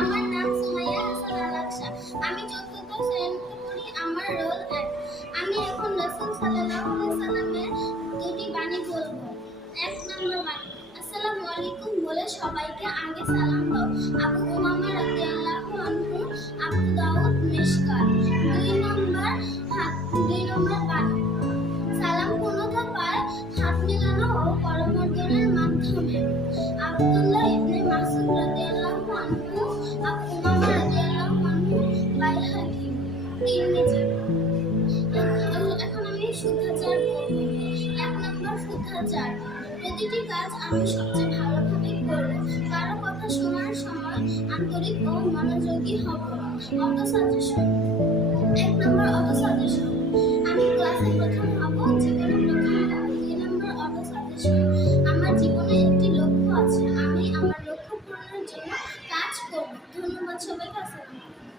আমার নাম সুমাইয়া হাসান আলাকসা। আমি চতুর্থ শ্রেণীতে পড়ি। আমার রোল আমি এখন রাসূল সাল্লাল্লাহু আলাইহি সাল্লামের দুটি বাণী বলবো। এক নম্বর বাণী, আসসালামু আলাইকুম বলে সবাইকে আগে সালাম দাও। আবু উমামা রাদিয়াল্লাহু আনহু, আবু দাউদ মিশকাত। দুই নম্বর বাণী, সালাম পূর্ণতা পায় হাত মেলানো ও করমর্দনের মাধ্যমে। আব্দুল্লাহ ইবনে মাসউদ রাদিয়াল্লাহু আনহু, আবু উমামা রাদিয়াল্লাহু আনহু, বাইহাকী, তিরমিজি। এখন আমি শুদ্ধাচার করব। এক নম্বর শুদ্ধাচার, প্রতিটি কাজ আমি সবচেয়ে ভালোভাবে করব। কারো কথা শোনার সময় আন্তরিক ও মনোযোগী হব। Auto suggestion. এক নম্বর অটো সাজেশন, আমি ক্লাসে প্রথম হব, জীবনে প্রথম হব। দুই নম্বর অটো সাজেশন, আমার জীবনে একটি লক্ষ্য আছে, আমি আমার লক্ষ্য পূরণের জন্য কাজ করব। ধন্যবাদ সবাইকে। আসসালামু আলাইকুম।